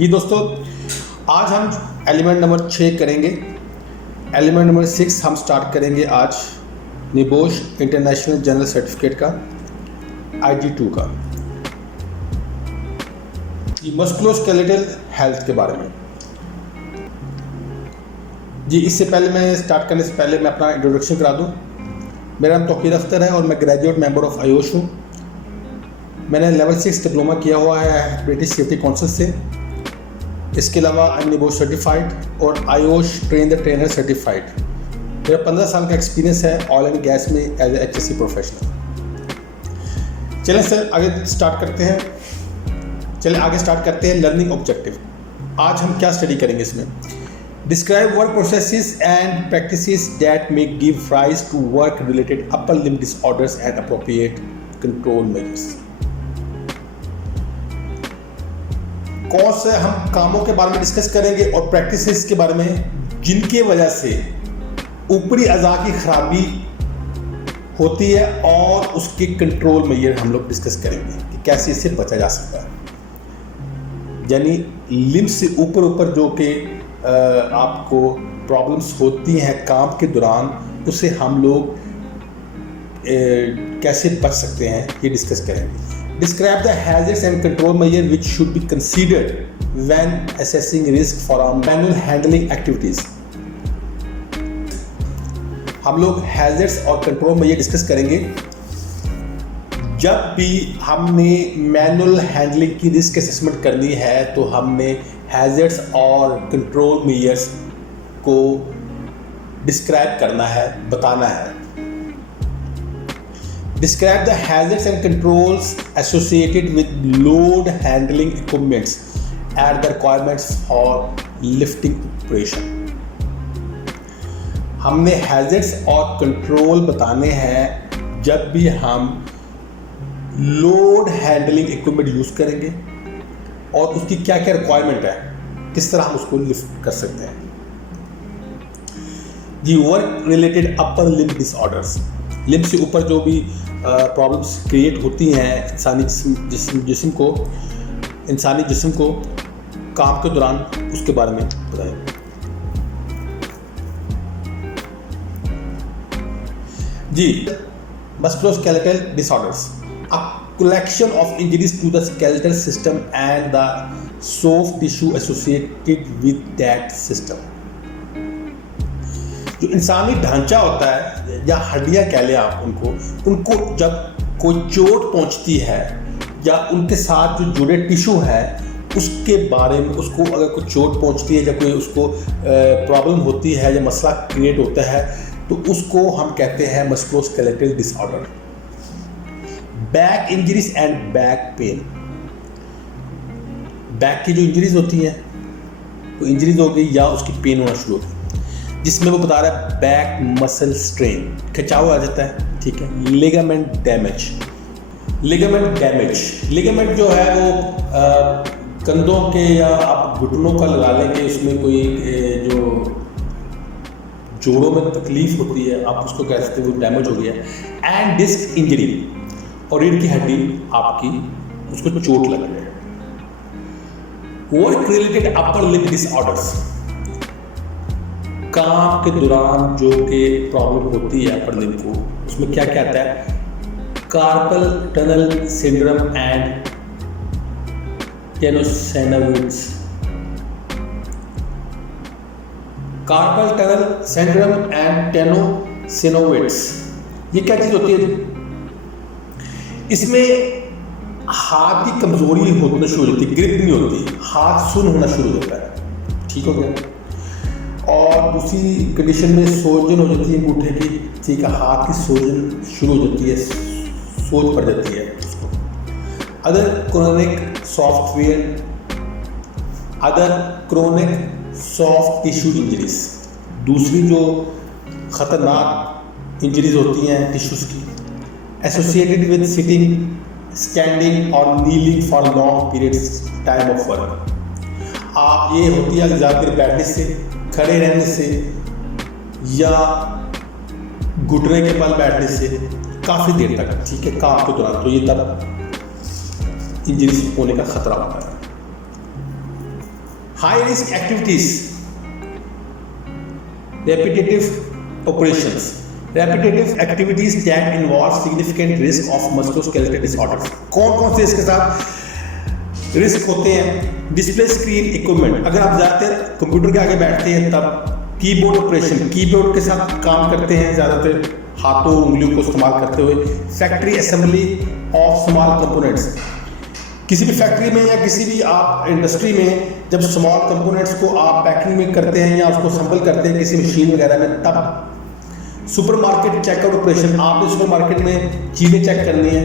जी दोस्तों, आज हम एलिमेंट नंबर 6 करेंगे। एलिमेंट नंबर 6 हम स्टार्ट करेंगे आज निबोश इंटरनेशनल जनरल सर्टिफिकेट का IG2 का, ये मस्कुलोस्केलेटल हेल्थ के बारे में। जी इससे पहले मैं स्टार्ट करने से पहले मैं अपना इंट्रोडक्शन करा दूं। मेरा नाम तौकीर अख्तर है और मैं ग्रेजुएट मेंबर ऑफ आयोश हूँ। मैंने लेवल 6 डिप्लोमा किया हुआ है ब्रिटिश सेफ्टी काउंसिल से। इसके अलावा आई एम निबोश सर्टिफाइड और आयोश ट्रेन द ट्रेनर सर्टिफाइड। मेरा 15 साल का एक्सपीरियंस है ऑयल एंड गैस में एज ए HSC प्रोफेशनल। चलें सर आगे स्टार्ट करते हैं लर्निंग ऑब्जेक्टिव। आज हम क्या स्टडी करेंगे इसमें? Describe work processes and practices that may give rise to work related upper limb disorders and appropriate control measures. कौन से हम कामों के बारे में डिस्कस करेंगे और प्रैक्टिसेस के बारे में जिनके वजह से ऊपरी अज़ा की खराबी होती है और उसके कंट्रोल मेजर हम लोग डिस्कस करेंगे कि कैसे इससे बचा जा सकता है। यानी लिम्ब से ऊपर जो कि आपको प्रॉब्लम्स होती हैं काम के दौरान, उसे हम लोग कैसे बच सकते हैं ये डिस्कस करेंगे। Describe the hazards and control measures which should be considered when assessing risk for our manual handling activities. हम लोग hazards और control measures डिस्कस करेंगे जब भी हमने मैनुअल हैंडलिंग की रिस्क असेसमेंट करनी है, तो हमने hazards और control measures को डिस्क्राइब करना है, बताना है। Describe the hazards and controls associated with load handling equipments and the requirements for lifting operation. हमने hazards और control बताने हैं जब भी हम load handling equipment यूज़ करेंगे और उसकी क्या क्या requirement है, किस तरह हम उसको लिफ्ट कर सकते हैं। जी work related upper limb disorders, limb से ऊपर जो भी प्रॉब्लम्स क्रिएट होती हैं इंसानी जिस्म को काम के दौरान, उसके बारे में बताएं। जी musculoskeletal disorders, a collection of injuries to the skeletal system and the soft tissue associated with that system. जो इंसानी ढांचा होता है या हड्डियां कह लें आप उनको जब कोई चोट पहुंचती है या उनके साथ जो जुड़े टिश्यू है उसके बारे में, उसको अगर कोई चोट पहुंचती है या कोई उसको प्रॉब्लम होती है या मसला क्रिएट होता है, तो उसको हम कहते हैं musculoskeletal disorder. Back injuries and back pain, back की जो इंजरीज होती हैं, तो इंजरीज हो गई या उसकी पेन होना शुरू हो गई, जिसमें वो बता रहा है बैक मसल स्ट्रेन, खिंचाव आ जाता है, ठीक है। लिगामेंट लिगामेंट जो है वो कंधों के या आप घुटनों का लगा लेंगे, उसमें कोई जो जोड़ों में तकलीफ होती है आप उसको कह सकते हैं वो डैमेज हो गया। एंड डिस्क इंजरी, और रीढ़ की हड्डी आपकी उसको चोट लग गई। Work related upper limb disorders, काम के दौरान जो कि प्रॉब्लम होती है अपर लिम्ब को, उसमें क्या क्या आता है? Carpal tunnel syndrome and tenosynovitis. Carpal tunnel syndrome and tenosynovitis, ये क्या चीज़ होती है? इसमें हाथ की कमजोरी होना शुरू हो जाती है, ग्रिप नहीं होती, हाथ सुन्न होना शुरू हो जाता है, ठीक हो गया। और उसी कंडीशन में सोजन हो जाती है अंगूठे की, ठीक है, हाथ की सोजन शुरू हो जाती है, सोज पड़ जाती है उसको। Other chronic soft tissue injuries, दूसरी जो खतरनाक इंजरीज होती हैं टिश्यूज की, एसोसिएटेड विद सिटिंग, स्टैंडिंग और kneeling for long periods time of work. आप ये होती है ज़्यादा देर बैठने से, खड़े रहने से या घुटने के बल बैठने से काफ़ी देर तक, ठीक है, काम के दौरान, तो ये तब इंजरी होने का खतरा होता है। High risk activities, repetitive operations, repetitive activities that involve significant risk of musculoskeletal disorders। कौन कौन से इसके साथ रिस्क होते हैं? डिस्प्ले स्क्रीन इक्विपमेंट, अगर आप ज़्यादातर कंप्यूटर के आगे बैठते हैं तब कीबोर्ड ऑपरेशन, कीबोर्ड के साथ काम करते हैं ज़्यादातर हाथों उंगलियों को इस्तेमाल करते हुए। Factory assembly of small components, किसी भी फैक्ट्री में या किसी भी आप इंडस्ट्री में जब स्मॉल कंपोनेंट्स को आप पैकिंग में करते हैं या उसको असेंबल करते हैं किसी मशीन वगैरह में, तब सुपरमार्केट चेकआउट ऑपरेशन, आपने सुपरमार्केट में चीज़ें चेक करनी है,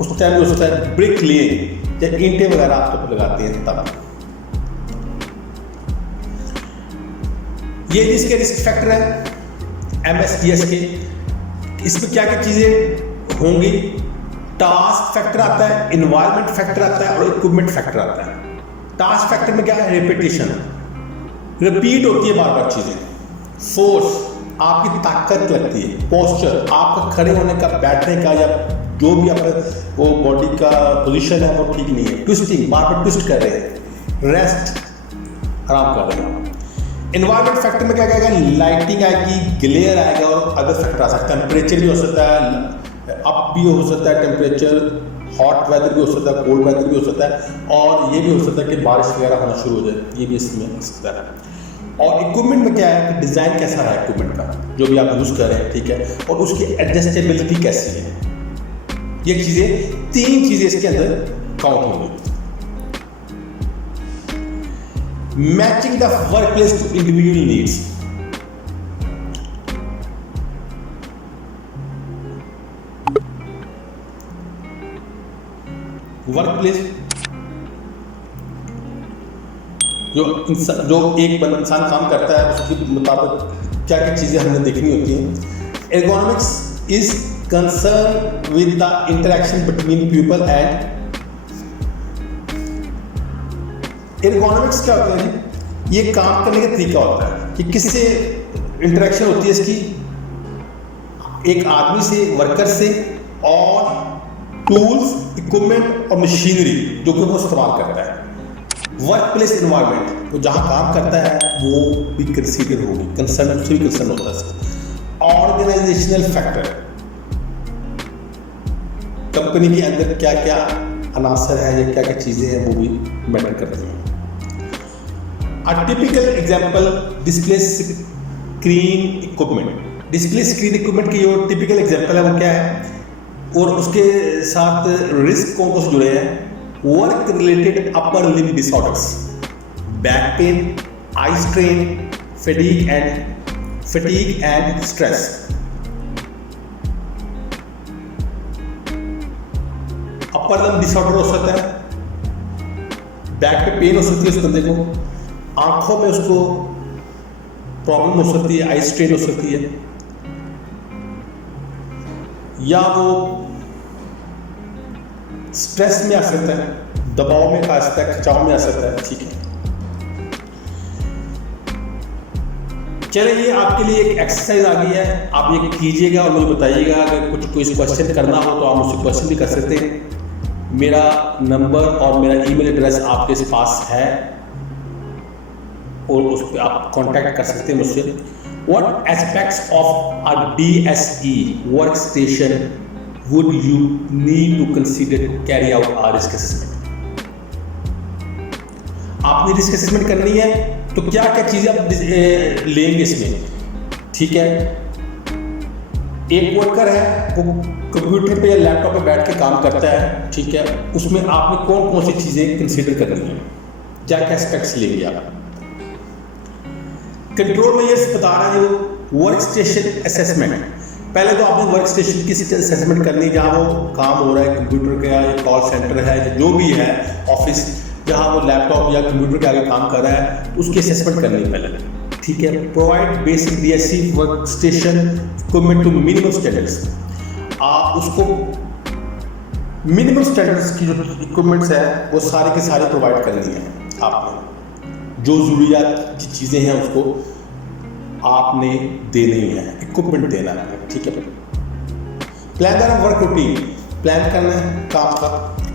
उस टाइम में होता है ब्रिक लेइंग या ईंटें वगैरह आप तो लगाते हैं तब। ये इसके रिस्क फैक्टर है MSDS के। इसमें क्या क्या चीज़ें होंगी? टास्क फैक्टर आता है, इन्वायरमेंट फैक्टर आता है और इक्विपमेंट फैक्टर आता है। टास्क फैक्टर में क्या है? रिपीटिशन, रिपीट होती है बार बार चीजें। फोर्स, आपकी ताकत लगती है। पोस्चर, आपका खड़े होने का, बैठने का या जो भी आपका वो बॉडी का पोजीशन है वो ठीक नहीं है। ट्विस्टिंग, बार बार ट्विस्ट कर रहे हैं। रेस्ट, आराम कर रहे हैं। इन्वायरमेंट फैक्टर में क्या कहेगा? लाइटिंग आएगी, ग्लेयर आएगा और अदर फैक्टर आ सकता है। टेम्परेचर भी हो सकता है, अप भी हो सकता है टेम्परेचर, हॉट वेदर भी हो सकता है, कोल्ड वेदर भी हो सकता है, और ये भी हो सकता है कि बारिश वगैरह होना शुरू हो जाए, ये भी इसमें हो सकता है। और इक्विपमेंट में क्या है कि डिज़ाइन कैसा है इक्विपमेंट का जो भी आप यूज़ कर रहे हैं, ठीक है, और उसकी एडजस्टेबिलिटी कैसी है। ये चीज़ें, 3 चीज़ें इसके अंदर काउंट होंगी। Matching the workplace to individual needs, workplace जो एक इंसान काम करता है उसके मुताबिक क्या क्या चीज़ें हमने देखनी होती हैं। Ergonomics is concern with the interaction between people and, ergonomics क्या होता है? ये काम करने का तरीका होता है कि किससे इंटरेक्शन होती है इसकी, एक आदमी से, वर्कर से, और टूल्स, इक्विपमेंट और मशीनरी जो कि वो इस्तेमाल करता है। वर्क प्लेस इन्वायरमेंट, तो जहाँ काम करता है वो भी कंसीडर होगी, कंसर्न, उससे भी कंसर्न होता है। ऑर्गेनाइजेशनल फैक्टर, कंपनी के अंदर क्या क्या अनासर है या क्या क्या चीज़ें हैं वो भी मैटर करती हैं। A typical example, display screen equipment. Display screen equipment की जो टिपिकल एग्जाम्पल है वो क्या है, और उसके साथ रिस्क कौन कौन से जुड़े हैं? Work related upper limb disorders, back pain, eye strain, fatigue and stress. Upper limb disorder हो सकता है, बैक पे पेन हो सकती है उस बंदे को, आंखों में उसको प्रॉब्लम हो सकती है, आई स्ट्रेन हो सकती है, या वो स्ट्रेस में आ सकता है, दबाव में आ सकता है, खिंचाव में आ सकता है, ठीक है। चलिए, ये आपके लिए एक एक्सरसाइज आ गई है, आप ये कीजिएगा और मुझे बताइएगा। अगर कुछ कोई क्वेश्चन करना हो तो आप मुझसे क्वेश्चन भी कर सकते हैं। मेरा नंबर और मेरा ईमेल एड्रेस आपके पास है और उस पर आप कांटेक्ट कर सकते हैं मुझसे। What aspects of a DSE workstation would you need to consider to carry out a risk assessment? आपने रिस्क असेसमेंट करनी है तो क्या क्या चीज़ें आप लेंगे इसमें, ठीक है। एक वर्कर है वो कंप्यूटर पे या लैपटॉप पे बैठ के काम करता है, ठीक है, उसमें आपने कौन कौन सी चीज़ें कंसीडर करनी है, क्या क्या एस्पेक्ट्स लेंगे आप। कंट्रोल में ये बता रहा है वो वर्क स्टेशन असेसमेंट। पहले तो आपने वर्क स्टेशन की असेसमेंट करनी है, जहाँ वो काम हो रहा है, कंप्यूटर का या कॉल सेंटर है, जो भी है ऑफिस, जहाँ वो लैपटॉप या कंप्यूटर के आगे काम कर रहा है, उसकी असेसमेंट करनी है पहले, ठीक है। Provide basic DSE workstation equipment to minimum standards. आप उसको मिनिमम स्टैंडर्ड्स की जो इक्विपमेंट्स है वो सारे के सारे प्रोवाइड करनी है आपने, जो ज़रूरियात की चीज़ें हैं उसको आपने देनी है, इक्विपमेंट देना है, ठीक है। प्लान करना वर्क रूटीन, प्लान करना है काम का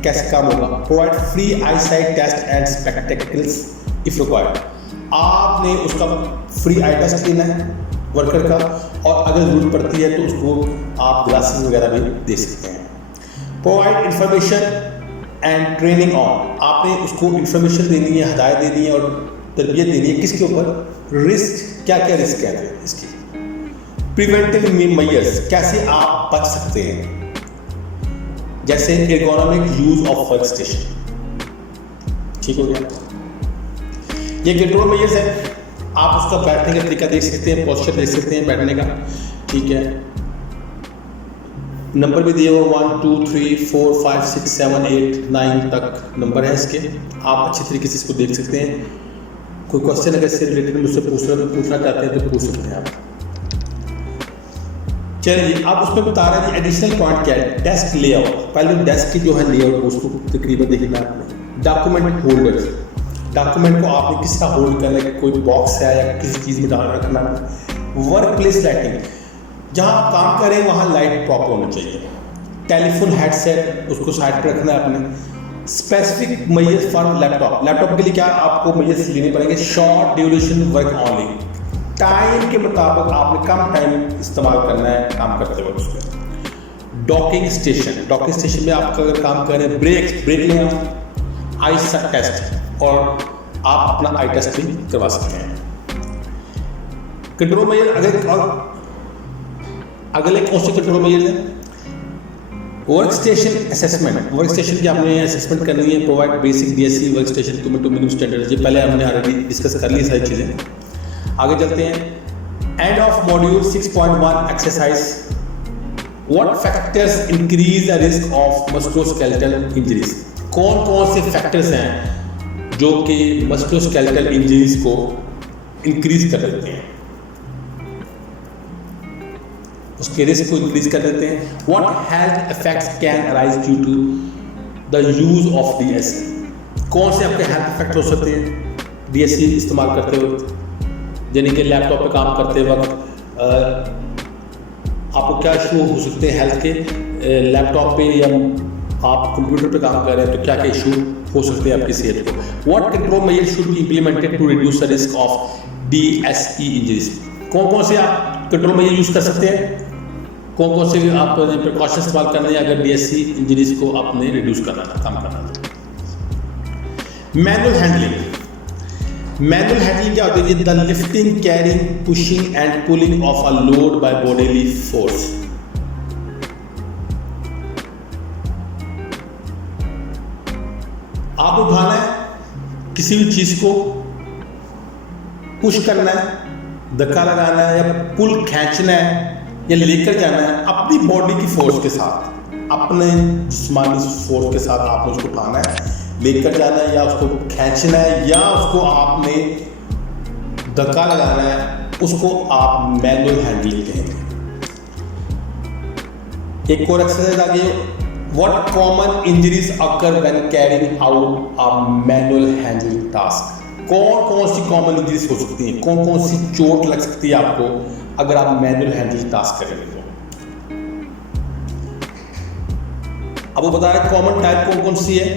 कैसे काम होगा। Provide free eyesight test and spectacles if required. आपने उसका फ्री आई टेस्ट लेना है वर्कर का, और अगर जरूरत पड़ती है तो उसको आप ग्लासेस वगैरह भी दे सकते हैं। Provide information and training on, आपने उसको इंफॉर्मेशन देनी है, हदायत देनी है और तरबियत देनी है किसके ऊपर, रिस्क, क्या क्या रिस्क है इसकी, प्रिवेंटिव मेजर्स, कैसे आप बच सकते हैं, जैसे ergonomic use of work station. ठीक हो गया, ये कंट्रोल मेजर्स है। आप उसका बैठने का तरीका देख सकते हैं, पोस्चर देख सकते हैं बैठने का, ठीक है। नंबर भी दिए हुए 1 2 3 4 5 6 7 8 9 तक नंबर है इसके, आप अच्छी तरीके से इसको देख सकते हैं। कोई क्वेश्चन अगर इससे रिलेटेड मुझसे पूछना चाहते हैं तो पूछ सकते हैं आप। चलिए आप उसमें बता रहे हैं एडिशनल पॉइंट क्या है, डेस्क लेआउट। पहले डेस्क की जो है लेआउट उसको तकरीबन देखना है आपने। डॉक्यूमेंट होल्डर्स, डॉक्यूमेंट को आपने किस तरह होल्ड करना है, कोई बॉक्स है या किसी चीज़ में डाल रखना है। वर्क प्लेस लाइटिंग, जहाँ आप काम करें वहाँ लाइट प्रॉपर होनी चाहिए। टेलीफोन हेडसेट उसको साइड पर रखना है आपने। Specific measures for laptop, laptop के लिए क्या आपको मेजर्स लेने पड़ेंगे, short duration work only, time के मुताबिक आपने कम टाइम इस्तेमाल करना है काम करते वक्त उसमें। डॉकिंग स्टेशन, डॉकिंग स्टेशन में आपका अगर काम कर रहे हैं, ब्रेक लें आप, आई टेस्ट, और आप अपना आई टेस्ट भी करवा सकते हैं। कंट्रोल मेजर अगले कौन से कंट्रोल मेजर हैं, workstation assessment, workstation की आपने असेसमेंट करनी है। Provide basic DSC workstation equipment to minimum standard, ये पहले हमने ऑलरेडी डिस्कस कर ली सारी चीज़ें। आगे चलते हैं। End of module 6.1 exercise, what factors increase the risk of musculoskeletal injuries. कौन कौन से फैक्टर्स हैं जो कि मस्कुलोस्केलेटल इंजरीज को इंक्रीज कर देते हैं, उसके रिस्क को इंक्रीज कर देते हैं। What health effects can arise due to the use of DSC, कौन से आपके हेल्थ इफेक्ट हो सकते हैं DSC इस्तेमाल करते वक्त, यानी कि लैपटॉप पे काम करते वक्त आपको क्या इशू हो सकते हैं हेल्थ के, लैपटॉप पे या आप कंप्यूटर पे काम कर रहे हैं तो क्या क्या इशू हो सकते हैं आपकी सेहत को। What control measure should be implemented to reduce the risk of DSE injuries, कौन कौन से आप कंट्रोल मेजर यूज कर सकते हैं, कौन कौन से आप प्रिकॉशन इस्तेमाल करना है अगर DSC इंजरीज को आपने रिड्यूस करना था, कम करना था। मैनुअल हैंडलिंग, मैनुअल हैंडलिंग क्या होती है, the lifting, carrying, pushing and pulling of a load bye bodily force. आप उठाना है किसी भी चीज को, पुश करना है, धक्का लगाना है, या पुल खींचना है या लेकर जाना है अपनी बॉडी की फोर्स के साथ, अपने जिस्मानी फोर्स के साथ आपने उसको उठाना है, लेकर जाना है, या उसको खींचना है, या उसको आपने धक्का लगाना है, उसको आप मैनुअल हैंडलिंग कहेंगे। एक और एक्सरसाइज आ गई, what common injuries occur when carrying out a manual handling task. कौन कौन सी कॉमन इंजरीज हो सकती हैं, कौन कौन सी चोट लग सकती है आपको अगर आप मैनुअल हैंडलिंग टास्क करेंगे तो। अब वो बता रहे कॉमन टाइप कौन कौन सी है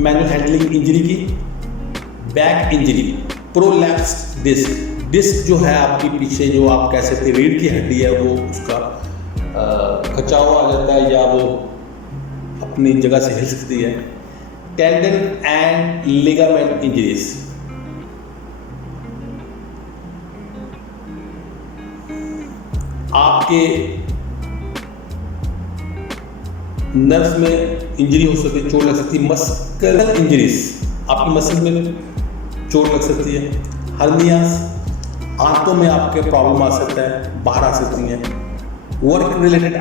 मैनुअल हैंडलिंग इंजरी की। Back injury, prolapse disc, disc जो है आपकी पीछे जो आप कह सकते हैं रीढ़ की हड्डी है वो उसका खचाव आ जाता है या वो अपनी जगह से हिल सकती है। टेंडन एंड लिगामेंट इंजरीज, आपके नर्व में इंजरी हो सकती है, चोट लग सकती है। मस्कुलर इंजरीज, आपकी मसल में चोट लग सकती है। हर्नियास, आंतों में आपके प्रॉब्लम आ सकता है, बाहर आ सकती हैं। Work related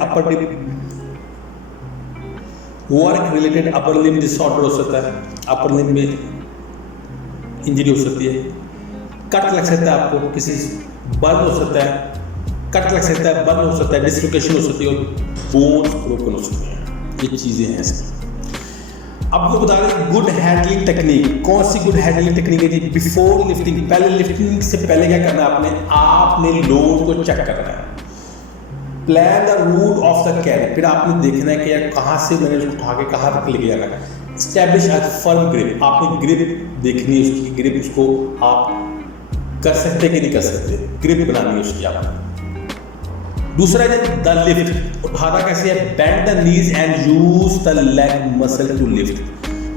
upper limb disorder हो सकता है, अपर लिम्ब में इंजरी हो सकती है। कट लग सकता है आपको, किसी बर्न हो सकता है, कट लग सकता है, बर्न हो सकता है, डिसलोकेशन हो सकती है और बोन्स ब्रोकन हो सकती हैं। ये चीज़ें हैं इसकी। अब वो बता रहे गुड हैंडलिंग टेक्निक, कौन सी गुड हैंडलिंग टेक्निक है जी। बिफोर लिफ्टिंग, पहले लिफ्टिंग से पहले क्या करना है आपने लोड को चेक करना है। Plan the route of the carry, फिर आपने देखना है कि यार कहाँ से मैंने उसको उठा के कहाँ तक लेके जाना है। स्टैब्लिश एज फर्म ग्रिप, आपने ग्रिप देखनी है उसकी, ग्रिप उसको आप कर सकते कि नहीं कर सकते, ग्रिप बनानी है उसकी आपने। दूसरा है द लिफ्ट, उठाना कैसे है, bend the knees and use the leg muscle to lift,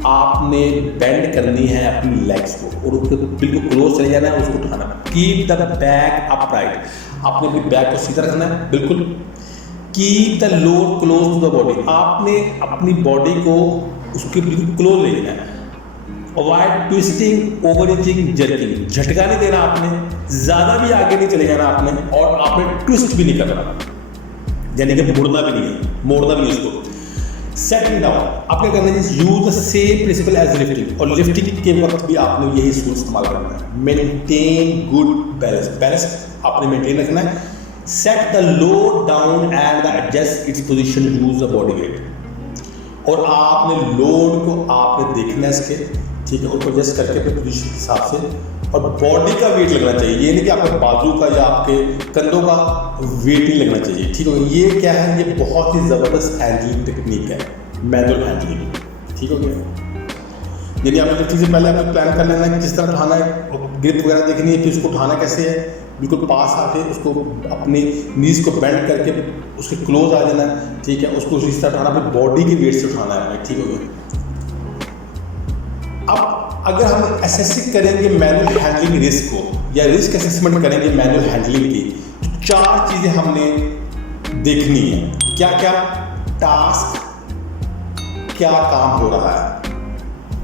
आपने बेंड करनी है अपनी लेग्स को और उसको बिल्कुल क्लोज चले जाना है, उसको उठाना। कीप द बैक अपराइट, आपने अपनी बैक को सीधा रखना है बिल्कुल। Keep the load close to the body, आपने अपनी बॉडी को उसके बिल्कुल क्लोज ले लेना है। अवॉइड ट्विस्टिंग, ओवररीचिंग, जर्किंग, झटका नहीं देना आपने, ज़्यादा भी आगे नहीं चले जाना आपने, और आपने ट्विस्ट भी नहीं करना, यानी कि मुड़ना भी नहीं है, मोड़ना भी नहीं उसको। सेटिंग डाउन, आपने करना है use the same principle as lifting, और लिफ्टिंग के वक्त भी आपने यही सूल इस्तेमाल करना है। मेंटेन गुड बैलेंस, बैलेंस आपने मेंटेन रखना है। Set the load down and the adjust its position, use the body weight, और आपने लोड को आपने देखना है इसके, ठीक है, उसको एडजस्ट करके अपने पोजीशन के हिसाब से, और बॉडी का वेट लगना चाहिए, ये नहीं कि आपके बाजू का या आपके कंधों का वेट ही लगना चाहिए, ठीक है। ये क्या है, ये बहुत ही ज़बरदस्त हैंडलिंग टेक्निक है, मैनुअल हैंडलिंग, ठीक हो गया। यानी आपने चीज़ें पहले आपने प्लान कर लेना है कि जिस तरह उठाना है, ग्रिप वगैरह देखनी है कि उसको उठाना कैसे है, बिल्कुल पास आके उसको अपनी नीज को बेंड करके उसके क्लोज आ जाना है, ठीक है, उसको इस तरह उठाना, अपनी बॉडी के वेट से उठाना है हमें, ठीक हो गया। अब अगर हम असेसिंग करेंगे मैनुअल हैंडलिंग रिस्क को, या रिस्क असेसमेंट करेंगे मैनुअल हैंडलिंग की, तो 4 चीज़ें हमने देखनी है। क्या क्या, टास्क, क्या काम हो रहा है,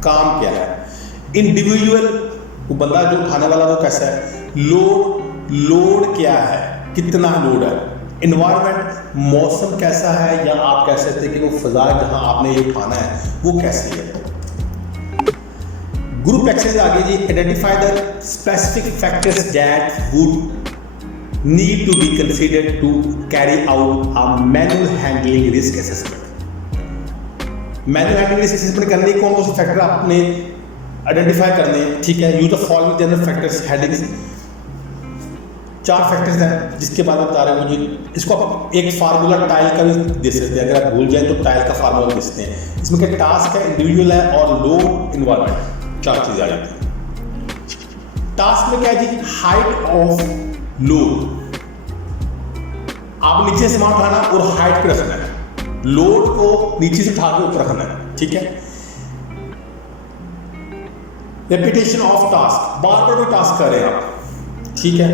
काम क्या है, इंडिविजुअल, वो बंदा जो उठाने वाला वो कैसा है, लोड क्या है, कितना लोड है, इन्वायरमेंट, मौसम कैसा है, या आप कह सकते हैं कि वो फजा जहां आपने ये उठाना है वो कैसी है। ग्रुप एक्सरसाइज आगे जी, identify the specific factors that would need to be considered to carry out a manual handling risk assessment. Manual handling risk assessment करने के कौन कौन से फैक्टर आपने आइडेंटिफाई करने, ठीक है। Use the following general factors, headings, 4 factors हैं जिसके बारे में बता रहे हैं मुझे। इसको आप एक फार्मूला टाइल का भी दे सकते हैं, अगर आप भूल जाए तो टाइल का फार्मूला दे सकते हैं। इसमें क्या टास्क है, इंडिविजुअल है, और लोड, इन्वायरमेंट, 4 चीजें आ जाती हैं। टास्क में क्या है जी, हाइट ऑफ लोड, आप नीचे से वहां उठाना और हाइट पे रखना है, लोड को नीचे से उठा के ऊपर रखना है, ठीक है। रेपिटेशन ऑफ टास्क, बार बार भी टास्क कर रहे हैं आप, ठीक है।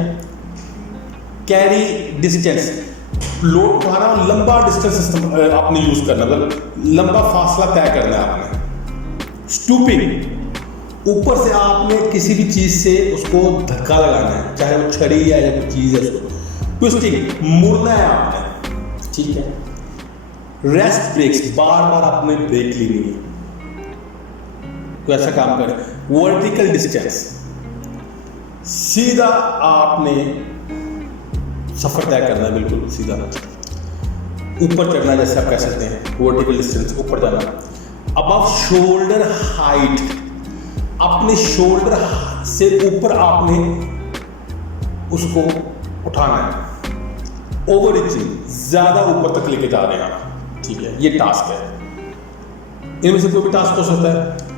कैरी डिस्टेंस, लोड उठाना और लंबा डिस्टेंस आपने यूज करना, मतलब लंबा फासला तय करना है आपने। स्टूपिंग, ऊपर से आपने किसी भी चीज से उसको धक्का लगाना है, चाहे वो छड़ी है या कोई चीज है उसको। ट्विस्टिंग, मुड़ना है आपने, ठीक है। रेस्ट ब्रेक्स, बार बार आपने ब्रेक लेनी है, तो ऐसा काम करें। वर्टिकल डिस्टेंस, सीधा आपने सफर तय करना है, बिल्कुल सीधा ऊपर चढ़ना, जैसे आप कह सकते हैं वर्टिकल डिस्टेंस, ऊपर जाना। अबव शोल्डर हाइट, अपने शोल्डर से ऊपर आपने उसको उठाना है। ओवर रीचिंग, ज्यादा ऊपर तक लेके जा रहे हैं आप, ठीक है, ये टास्क है। इनमें से कोई भी टास्क हो सकता है।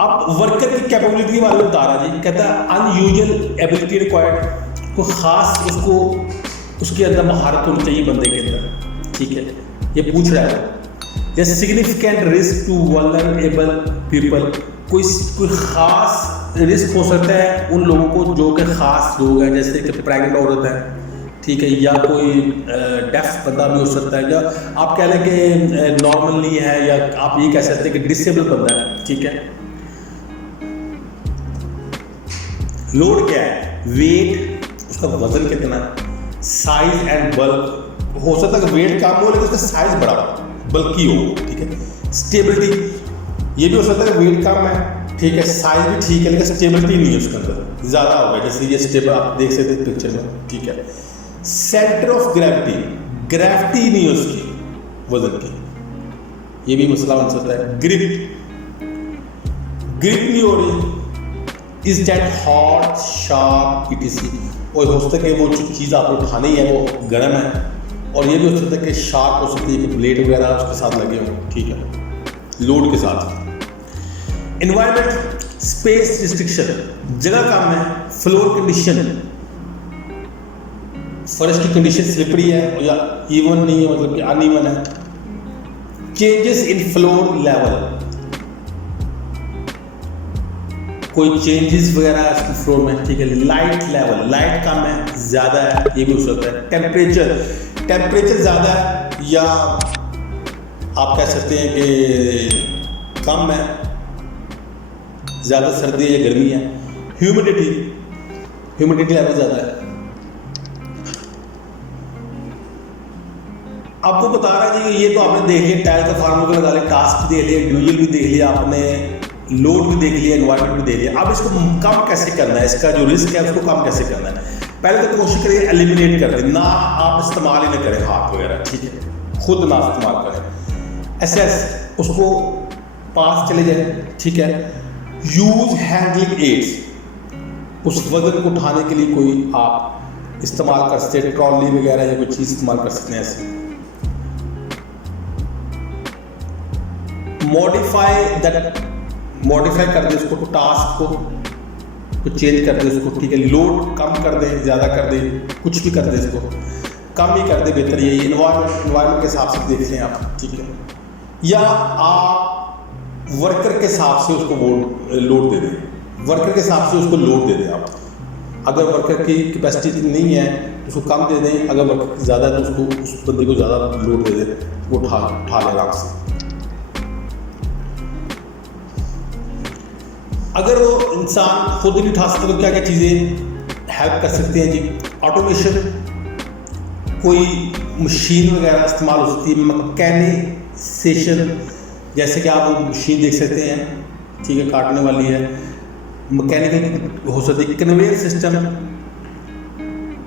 अब वर्कर की कैपेबिलिटी के बारे में बता रहा जी, कहता है अनयूजुअल एबिलिटी रिक्वायर्ड, कोई खास उसको उसके अंदर महारत होनी चाहिए बंदे के अंदर, ठीक है, ये पूछ रहा है। जैसे significant risk to vulnerable people, कोई खास रिस्क हो सकता है उन लोगों को जो कि खास लोग हैं, जैसे कि प्रेग्नेंट औरत है, ठीक है, या कोई डेफ बंदा भी हो सकता है, या आप कह लें कि नॉर्मल नहीं है, या आप ये कह सकते हैं कि डिसेबल बंदा है, ठीक है। लोड क्या है, वेट, उसका वजन कितना है, साइज एंड बल्क, हो सकता है कि वेट कम हो लेकिन उसका साइज बड़ा बल्कि हो, ठीक है। स्टेबिलिटी, ये भी हो सकता है कि वेट कम है, ठीक है, साइज भी ठीक है, लेकिन स्टेबिलिटी नहीं है उसके अंदर, ज़्यादा हो गया, जैसे ये स्टेबल आप देख सकते हैं पिक्चर में, ठीक है। सेंटर ऑफ ग्रेविटी, ग्रेविटी नहीं है उसकी वजन की, ये भी मसला बन सकता है। ग्रिप, ग्रिप नहीं हो रही, is that hot sharp etc., और हो सकता है कि वो जो चीज़ आपको उठानी है वो गर्म है, और ये भी हो सकता है कि शार्प हो सकती है कि ब्लेड वगैरह उसके साथ लगे हों, ठीक है। लोड के साथ। एनवायरमेंट, स्पेस रिस्ट्रिक्शन, जगह कम है। फ्लोर कंडीशन, फर्श की कंडीशन स्लिपरी है या इवन नहीं है, मतलब कि अनइवन है। चेंजेस इन फ्लोर लेवल, कोई चेंजेस वगैरह है फ्लोर में, ठीक है। लाइट लेवल, लाइट कम है ज़्यादा है, ये भी हो सकता है। टेम्परेचर, टेम्परेचर ज़्यादा है या आप कह सकते हैं कि कम है, ज़्यादा सर्दी है या गर्मी है। ह्यूमिडिटी, ह्यूमिडिटी लेवल ज़्यादा है। आपको बता रहा है जी, ये तो आपने देख लिया, टाइल का फार्मूला लगा लिया, टास्क भी देख लिया, ड्यूजल भी देख लिया आपने, लोड भी देख लिया, एनवायरनमेंट भी देख लिया। अब इसको कम कैसे करना है, इसका जो रिस्क है उसको कम कैसे करना है। पहले तो कोशिश करिए एलिमिनेट कर दें, ना आप इस्तेमाल ही ना करें हाथ वगैरह, ठीक है, खुद ना इस्तेमाल करें। ऐसे उसको पास चले जाए, ठीक है। यूज हैंडलिंग एड्स, उस वजन को उठाने के लिए कोई आप इस्तेमाल कर सकते हैं, ट्रॉली वगैरह या कोई चीज़ इस्तेमाल कर सकते हैं। ऐसे मॉडिफाई कर दे उसको, टास्क को चेंज कर दे उसको, ठीक है। लोड कम कर दे, ज़्यादा कर दे, कुछ भी कर दे, इसको कम ही कर दे, बेहतर यही। एनवायरनमेंट के हिसाब से देख लें आप, ठीक है। या आप वर्कर के हिसाब से उसको लोड दे दें, वर्कर के हिसाब से उसको लोड दे दें आप। अगर वर्कर की कैपेसिटी नहीं है उसको कम दे दें, अगर वर्कर की ज़्यादा है तो उसको उस बंदे को ज़्यादा लोड दे दें, वो उठा ले आराम से। अगर वो इंसान खुद नहीं उठा सकता तो क्या क्या चीज़ें हेल्प कर सकते हैं जी। ऑटोमेशन, कोई मशीन वगैरह इस्तेमाल हो सकती है। मैकेनाइजेशन, जैसे कि आप वो मशीन देख सकते हैं, ठीक है, काटने वाली है, मैकेनिकल हो सकती है। कन्वेयर सिस्टम,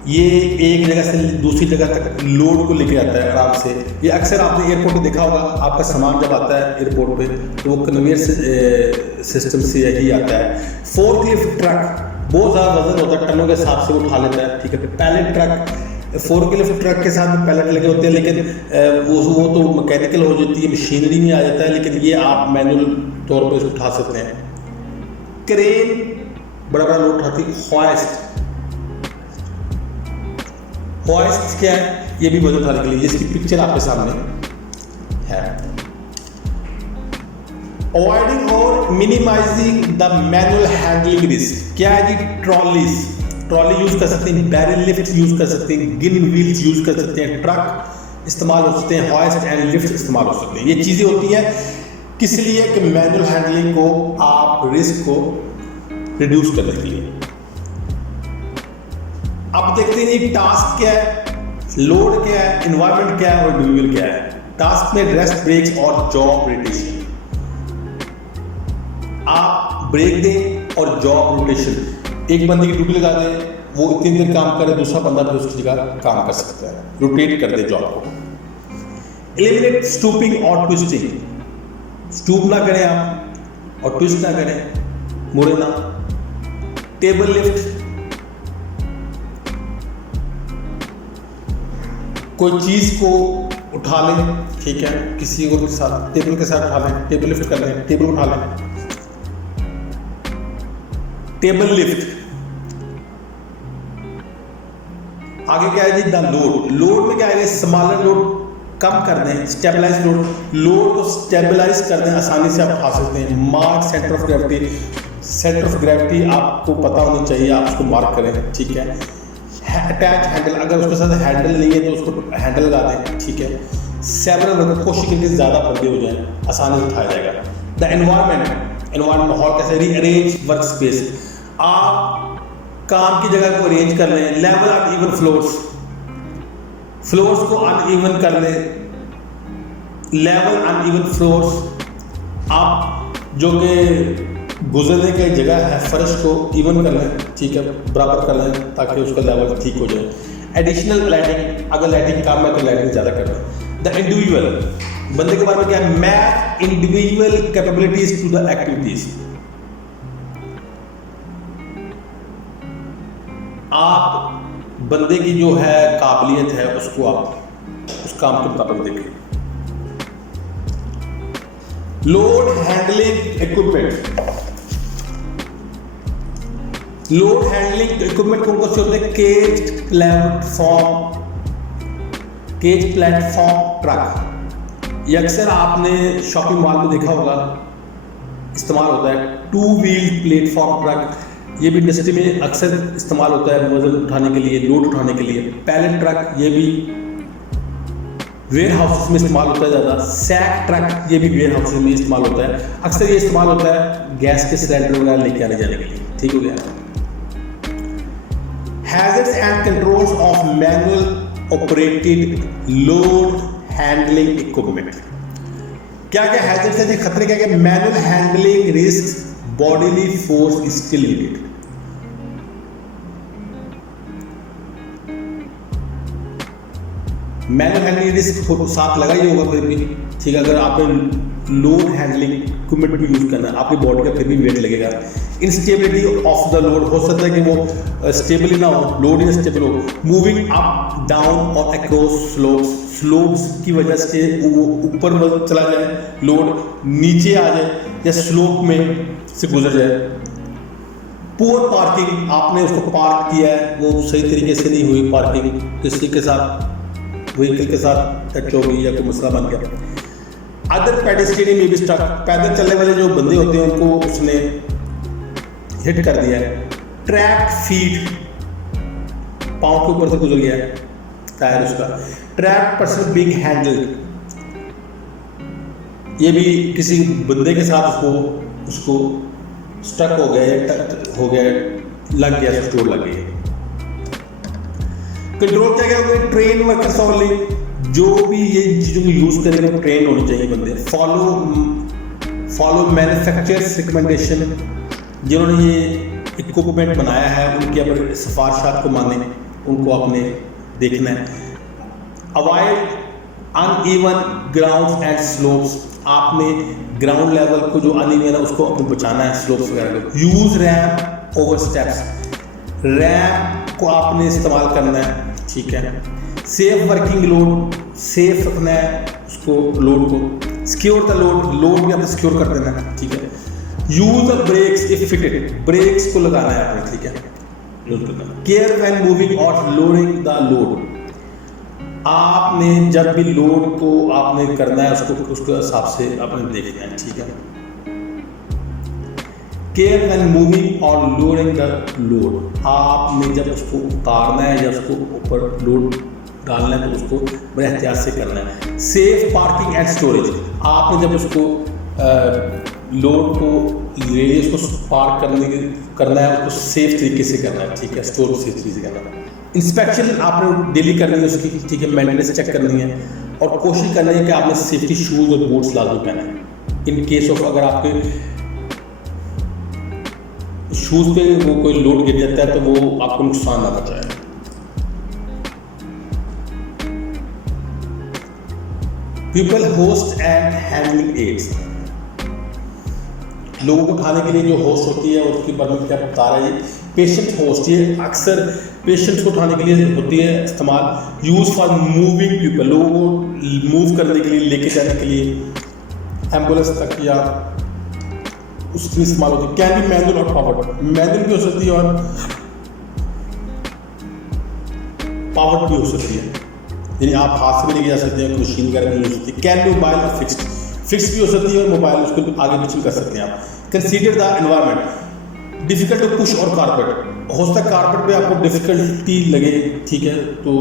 ये एक जगह से दूसरी जगह तक लोड को लेके आता है आराम से। ये अक्सर आपने एयरपोर्ट पे देखा होगा, आपका सामान जब आता है एयरपोर्ट पे तो वो कन्वेयर सिस्टम से यही आता है। फोर्कलिफ्ट ट्रक, बहुत ज़्यादा वजन होता है, टनों के हिसाब से उठा लेता है, ठीक है। पैलेट ट्रक, फोर्कलिफ्ट ट्रक के साथ पैलेट लगे होते हैं, लेकिन वो तो मैकेनिकल हो जाती है, मशीनरी में आ जाता है, लेकिन ये आप मैनुअल तौर पर उठा सकते हैं। क्रेन बड़ा बड़ा लोड उठाती है। हॉइस्ट क्या है, ये भी वजन उठाने के लिए, इसकी पिक्चर आपके सामने है। अवॉइडिंग और minimising the manual handling risk, क्या है जी। ट्रॉली यूज कर सकते हैं, बैरल लिफ्ट यूज कर सकते हैं, गिन व्हील्स यूज कर सकते हैं, ट्रक इस्तेमाल हो सकते हैं, हॉइस्ट एंड लिफ्ट इस्तेमाल हो सकते हैं। ये चीज़ें होती हैं किस लिए कि मैनुअल हैंडलिंग को आप रिस्क को रिड्यूस करने के लिए। अब देखते हैं जी, टास्क क्या है, लोड क्या है, एनवायरनमेंट क्या है और ड्यूरेबल क्या है। टास्क में रेस्ट ब्रेक्स और जॉब रोटेशन, आप ब्रेक दें और जॉब रोटेशन, एक बंदे की ड्यूटी लगा दें, वो इतनी देर काम करे, दूसरा बंदा भी उसकी जगह काम कर सकता है, रोटेट कर दे जॉब को। एलिमिनेट स्टूपिंग और ट्विस्टिंग, स्टूप ना करें आप और ट्विस्ट ना करें, मुड़े ना। टेबल लिफ्ट, कोई चीज़ को उठा लें, ठीक है, किसी को साथ टेबल के साथ उठा लें, टेबल लिफ्ट कर लें, टेबल उठा लें। Table lift. आगे क्या है जी, द लोड में क्या है, स्मॉलर लोड कम कर दें, स्टेबलाइज लोड को स्टेबलाइज कर दें, आसानी से आप उठा सकते हैं। मार्क सेंटर ऑफ ग्रेविटी आपको पता होनी चाहिए, आप उसको मार्क करें, ठीक है। अटैच हैंडल, अगर उसके साथ हैंडल नहीं है तो उसको हैंडल लगा दें, ठीक है। सेवरल, कोशिश करके ज़्यादा बंदे हो जाएं, आसानी से उठाया जाएगा। द एनवायरनमेंट माहौल कैसे, रीअरेंज वर्क स्पेस, आप काम की जगह को अरेंज कर लें। लेवल अनइवन फ्लोर्स को अनइवन कर लें, लेवल अनइवन फ्लोर्स, आप जो कि गुजरने की जगह है फर्श को इवन कर लें, ठीक है, बराबर कर लें ताकि उसका लेवल ठीक हो जाए। एडिशनल लाइटिंग, अगर लाइटिंग कम है तो लाइटिंग ज़्यादा कर लें। द इंडिविजुअल, बंदे के बारे में क्या है, match individual capabilities to the activities, आप बंदे की जो है काबिलियत है उसको आप उस काम के मुताबिक देखें। Load handling equipment, load handling equipment कौन कौन से होते हैं? केज प्लेटफॉर्म ट्रक, ये अक्सर आपने शॉपिंग मॉल में देखा होगा, इस्तेमाल होता है। 2 व्हील प्लेटफॉर्म ट्रक, ये भी इंडस्ट्री में अक्सर इस्तेमाल होता है वजन उठाने के लिए, लोड उठाने के लिए। पैलेट ट्रक, ये भी वेयर हाउसेस में इस्तेमाल होता है ज़्यादा। सैक ट्रक, ये भी वेयर हाउसेस में इस्तेमाल होता है। अक्सर ये इस्तेमाल होता है गैस के सिलेंडर वगैरह लेके आने जाने के लिए। ठीक हो गया। Hazards and controls of manual operated load handling equipment, क्या क्या हैजर्ड्स है? खतरे क्या क्या? Manual handling risk, bodily force is still needed. Manual handling risk साथ लगा ही होगा फिर भी, ठीक है। अगर आपने लोड हैंडलिंग इक्विपमेंट भी यूज करना है, आपकी बॉडी का फिर भी वेट लगेगा। इंस्टेबिलिटी ऑफ द लोड, हो सकता है कि वो स्टेबल ही ना हो, लोड ही स्टेबल हो। मूविंग अप डाउन और अक्रॉस स्लोप्स, स्लोप्स की वजह से वो ऊपर चला जाए, लोड नीचे आ जाए या स्लोप में से गुजर जाए। पुअर पार्किंग, आपने उसको पार्क किया है, वो सही तरीके से नहीं हुई पार्किंग, किसी के साथ व्हीकल के साथ टच हो गई या कोई मसला बन गया। अदर पेडेस्ट्रियन में भी स्टक, पैदल चलने वाले जो बंदे होते हैं उनको उसने हिट कर दिया है। ट्रैक फीट, पाँव के ऊपर से गुजर गया है टायर उसका। ट्रैक पर्सन बिग हैंडल, ये भी किसी बंदे के साथ उसको स्टक हो गया, लग गया, चोट लग गई। कंट्रोल क्या क्या होगा? ट्रेन वर्कर्स ओनली, जो भी ये चीज़ों को यूज़ करेंगे वो ट्रेन होने चाहिए बंदे। फॉलो मैन्युफैक्चरर्स रिकमेंडेशन, जिन्होंने ये इक्विपमेंट बनाया है उनकी अपने सिफारिशात को माने, उनको आपने देखना है। Avoid uneven ground and slopes, आपने ग्राउंड लेवल को जो अनइवन है उसको आपको बचाना है, स्लोप्स वगैरह को। Use ramp over steps, ramp को आपने इस्तेमाल करना है, ठीक है। सेफ वर्किंग लोड, सेफ रखना है उसको, लोड को। सिक्योर द लोड भी आपने सिक्योर कर देना है, ठीक है। Use the brakes if fitted, brakes को लगाना है आपने, ठीक है, यूज करना है। केयर व्हेन मूविंग और लोडिंग द लोड, आपने जब भी लोड को आपने करना है उसके हिसाब से आपने देखना है, ठीक है। केयर व्हेन मूविंग और लोडिंग द लोड, आपने जब उसको उतारना है या उसको ऊपर लोड डालना है तो उसको बड़े एहतियात से करना है। सेफ पार्किंग एंड स्टोरेज, आपने जब उसको लोड को रेडियस को पार्क करना है उसको सेफ तरीके से करना है, ठीक है, स्टोर को सेफ तरीके से करना है। इंस्पेक्शन आपने डेली करनी है उसकी, ठीक है, मेंटेनेंस चेक करनी है और कोशिश करनी है कि आपने सेफ्टी शूज़ और बूट्स लाजमी पहना है। इन केस ऑफ अगर आपके शूज़ पे वो कोई लोड गिर जाता है तो वो आपको नुकसान ना पहुंचाए। People hoist and handling aids, लोगों को उठाने के लिए जो होस्ट होती है उसकी बारे में क्या बता रहा है? पेशेंट होस्ट, ये अक्सर पेशेंट्स को उठाने के लिए होती है इस्तेमाल। यूज फॉर मूविंग पीपल, लोगों को मूव करने के लिए, लेके जाने के लिए, एम्बुलेंस तक या उसकी इस्तेमाल होती है। कैन बी मैनुअल और पावर्ड, मैनुअल भी हो सकती है और पावर्ड भी हो सकती है, यानी आप हाथ से भी लेके जा सकते हैं, मशीन वगैरह भी हो सकती है। कैन बी मोबाइल और फिक्स भी हो सकती है और मोबाइल उसको आगे पीछे कर सकते हैं आप। Consider the environment, difficult to push और कारपेट, हो सकता है कारपेट पे आपको डिफिकल्टी लगे, ठीक है, तो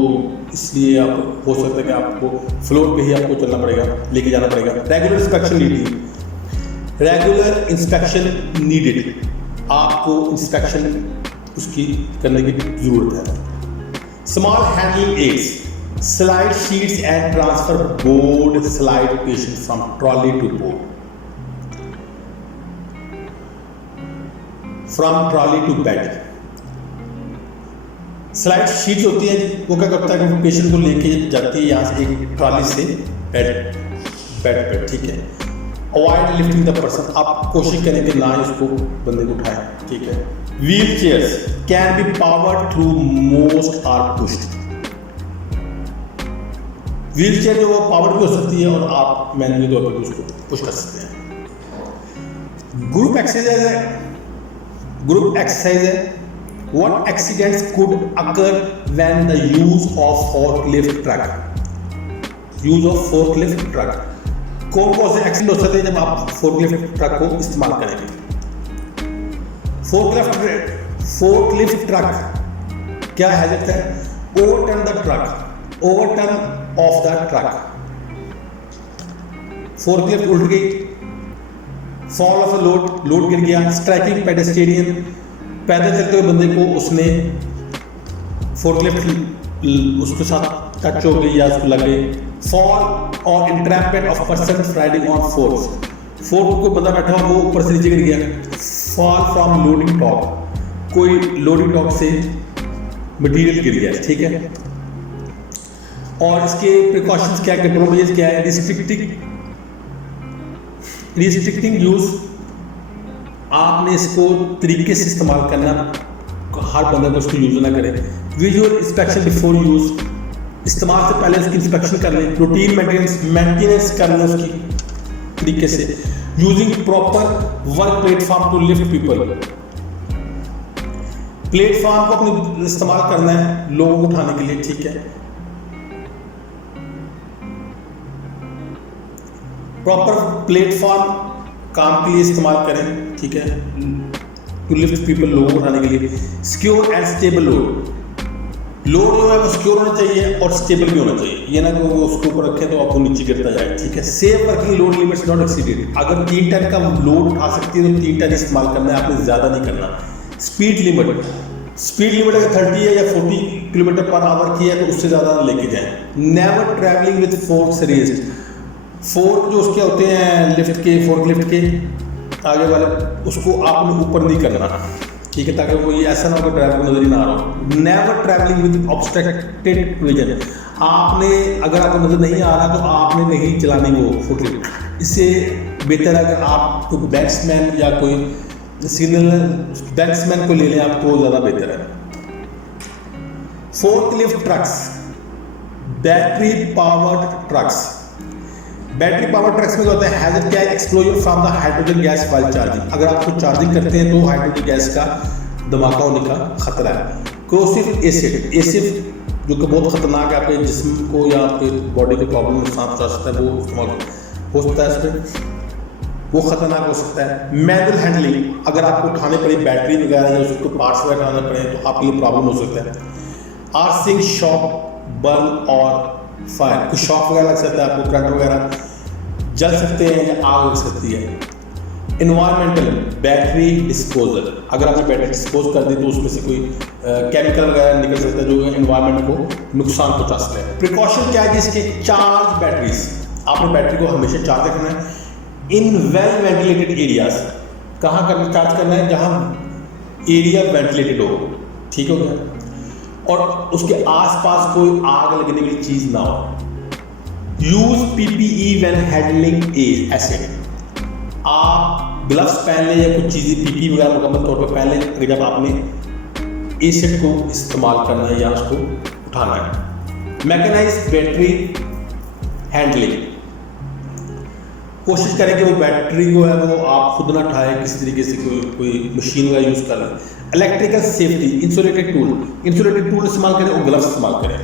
इसलिए आप हो सकता है कि आपको फ्लोर पे ही आपको चलना पड़ेगा, लेके जाना पड़ेगा। Regular inspection needed, regular inspection needed, आपको इंस्पेक्शन उसकी करने की ज़रूरत है। Small handling aids, slide sheets and transfer board slide patient from trolley to board, from trolley to bed। Slide sheet होती है, वो क्या करता है कि पेशेंट को लेके जाती है यहाँ से एक ट्रॉली से बेड पे, ठीक है। अवॉइड लिफ्टिंग द पर्सन, आप कोशिश करें कि ना उसको बंदे को उठाएं, ठीक है। Wheel chairs can be powered through most or pushed, wheel chair जो वो पावर भी हो सकती है और आप मैनुअली तौर पर उसको पुश कर सकते हैं। ग्रुप एक्सरसाइज है what accidents could occur when the use of forklift truck. कौन कौन से एक्सीडेंट हो सकते हैं जब आप फोर्कलिफ्ट ट्रक को इस्तेमाल करेंगे। फोर्कलिफ्ट ट्रक क्या हैजत है। Overturn of the truck, forklift उल्ट गई, फॉल ऑफ अ लोड गिर गया, स्ट्राइकिंग पेडेस्टेरियन, पैदल चलते हुए बंदे को उसने फोर्कलिफ्ट उसके साथ टच हो गई या उसको लग गई, फॉल और entrapment of person riding on fork कोई बंदा बैठा हो वो ऊपर से नीचे गिर गया, फॉल फ्रॉम लोडिंग डॉक, कोई लोडिंग डॉक से मटेरियल गिर गया, ठीक है। और इसके प्रिकॉशंस क्या, कंट्रोल मेजर्स क्या है। रिस्ट्रिक्टिंग यूज, आपने इसको तरीके से इस्तेमाल करना, हर बंदा को इसको यूज ना करे। विजुअल इंस्पेक्शन बिफोर यूज, इस्तेमाल से पहले उसकी इंस्पेक्शन कर लें। रूटीन मेंटेनेंस कर लें उसकी तरीके से। Using proper work platform to lift people, platform को अपने इस्तेमाल करना है लोगों को उठाने के लिए, ठीक है। प्रॉपर प्लेटफॉर्म काम के लिए इस्तेमाल करें, ठीक है, टू लिफ्ट पीपल, लोगों को उठाने के लिए। सिक्योर एंड स्टेबल लोड जो है वो सिक्योर होना चाहिए और स्टेबल भी होना चाहिए, ये ना कि वो उसके ऊपर रखें तो आपको नीचे गिरता जाए, ठीक है। Safe working load limits not exceeded, अगर 3 टन का लोड उठा सकती है तो 3 टन इस्तेमाल करना है, आपने ज़्यादा नहीं करना। स्पीड लिमिट अगर 30 है या 40 किलोमीटर पर आवर की है तो उससे ज़्यादा लेके जाएं। Never travelling with forks raised, fork जो उसके होते हैं फोर्कलिफ्ट के आगे वाले, उसको आपने ऊपर नहीं करना, ठीक है, ताकि वो ये ऐसा ना हो कि ड्राइवर को नजर ही ना आ रहा हो। Never travelling with obstructed vision, आपने अगर आपको नजर नहीं आ रहा तो आपने नहीं चलानी वो फोर्कलिफ्ट। इससे बेहतर है अगर आप कोई बैट्समैन या कोई सिग्नल बैट्समैन को ले लें आप तो ज़्यादा बेहतर है। Forklift trucks, battery powered trucks में होता है हैजर्ड क्या है, explosion from the hydrogen gas while charging, अगर आपको चार्जिंग करते हैं तो हाइड्रोजन गैस का धमाका होने का खतरा है। क्रोसिव एसिड जो कि बहुत खतरनाक है, आपके जिस्म को या आपके बॉडी को प्रॉब्लम नुकसान पहुंचा सकता है, वो इस्तेमाल हो सकता है इसमें, वो खतरनाक हो सकता है। मैनुअल हैंडलिंग, अगर आपको उठाने पड़े बैटरी वगैरह या उसको पार्ट्स वगैरह उठाने पड़े तो आपके लिए प्रॉब्लम हो सकता है। आर्सिंग, शॉक, बर्न और फायर, कुछ शॉक वगैरह लग सकता है, आपको करंट वगैरह जल सकते हैं या आग लग सकती है। इन्वायरमेंटल, बैटरी डिस्पोजल, अगर आपने बैटरी डिस्पोज कर दी तो उसमें से कोई केमिकल वगैरह निकल सकता है जो इन्वायरमेंट को नुकसान पहुंचा सकता है। प्रिकॉशन क्या है जिसके, चार्ज बैटरीज, आपने बैटरी को हमेशा चार्ज रखना है। इन वेल वेंटिलेटेड एरियाज, कहाँ करना चार्ज करना है, जहाँ एरिया वेंटिलेटेड हो, ठीक हो गया, और उसके आसपास कोई आग लगने की चीज़ ना हो। Use PPE when handling acid, आप ग्लव्स पहन लें या कुछ चीज़ें PPE वगैरह मुकम्मल तौर पर पहन लें जब आपने एसिड को इस्तेमाल करना है या उसको उठाना है। मैकेनाइज्ड बैटरी हैंडलिंग, कोशिश करें कि वो बैटरी को है वो आप खुद ना उठाएं, किसी तरीके से कोई मशीन का यूज़ कर लें। इलेक्ट्रिकल सेफ्टी, इंसुलेटेड टूल इस्तेमाल करें और ग्लव्स इस्तेमाल करें।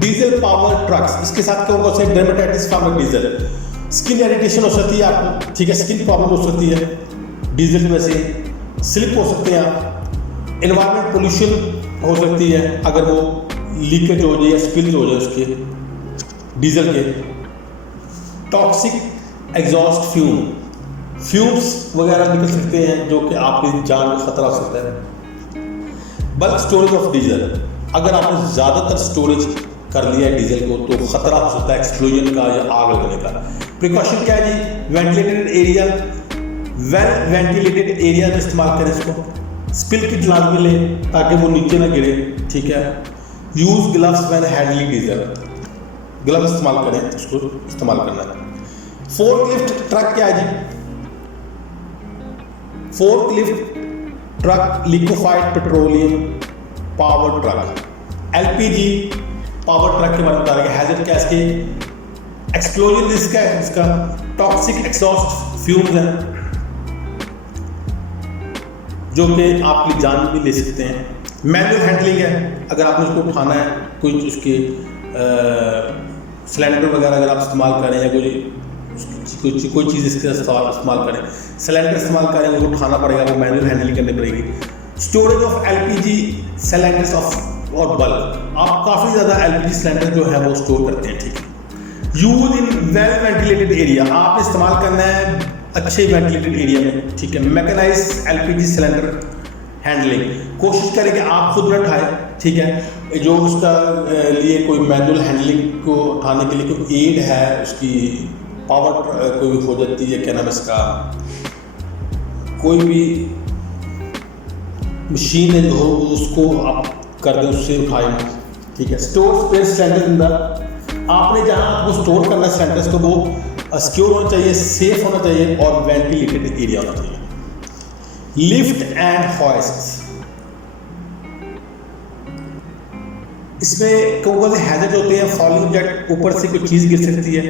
डीजल पावर ट्रक्स, इसके साथ क्या होगा, dermatitis from diesel, skin irritation हो सकती है आपको, ठीक है, स्किन प्रॉब्लम हो सकती है डीजल की वजह से, स्लिप हो सकते हैं आप, एनवायरमेंट पोल्यूशन हो सकती है अगर वो लीकेज हो जाए या स्पिल हो जाए उसके डीजल के। टॉक्सिक एग्जॉस्ट फ्यूम्स वगैरह निकल सकते हैं जो कि आपकी जान को खतरा हो सकता है। बल्क स्टोरेज ऑफ डीजल, अगर आपने ज़्यादातर स्टोरेज कर लिया है डीजल को तो खतरा हो सकता है एक्सप्लोजन का या आग लगने का। प्रिकॉशन क्या है जी, वेंटिलेटेड एरिया में इस्तेमाल करें इसको। स्पिल किट लाजमी लें ताकि वो नीचे ना गिरे, ठीक है। Use gloves when handling diesel, gloves इस्तेमाल करें, उसको इस्तेमाल करना है। फोर्कलिफ्ट ट्रक क्या है जी, forklift truck liquefied petroleum power truck, LPG power truck के बारे में बता रहे हैं। हैजर्ड क्या है इसके, एक्सप्लोजन रिस्क है इसका, टॉक्सिक एग्जॉस्ट फ्यूम्स हैं जो कि आपकी जान भी ले सकते हैं। मैनुअल हैंडलिंग है, अगर आपने उसको उठाना है, कोई उसके सिलेंडर वगैरह अगर आप इस्तेमाल करें या कोई चीज़ इसके इस्तेमाल करें, सिलेंडर इस्तेमाल करें, उसको उठाना पड़ेगा, वो मैनुअल हैंडलिंग करनी पड़ेगी। Storage of LPG cylinders of और बल्ब, आप काफ़ी ज़्यादा एलपीजी सिलेंडर जो है वो स्टोर करते हैं, ठीक है। Use in well ventilated area, आपने इस्तेमाल करना है अच्छे वेंटिलेटेड एरिया में, ठीक है। मैकेनाइज एलपीजी सिलेंडर हैंडलिंग, कोशिश करें कि आप खुद न उठाएं, ठीक है। जो उसका लिए कोई मैनुअल हैंडलिंग को उठाने के लिए कोई एड है, उसकी पावर कोई हो जाती है, क्या नाम इसका, कोई भी मशीन है जो उसको आप कर दें, उससे उठाएं, ठीक है। Store space cylinder in the, आपने जहाँ आपको स्टोर करना है सिलेंडर्स तो वो सिक्योर होना चाहिए, सेफ होना चाहिए और वेंटिलेटेड एरिया होना चाहिए। लिफ्ट एंड हॉइस्ट, इसमें कौन से हैजर्ड होते हैं, फॉलिंग ऑब्जेक्ट, ऊपर से कोई चीज़ गिर सकती है,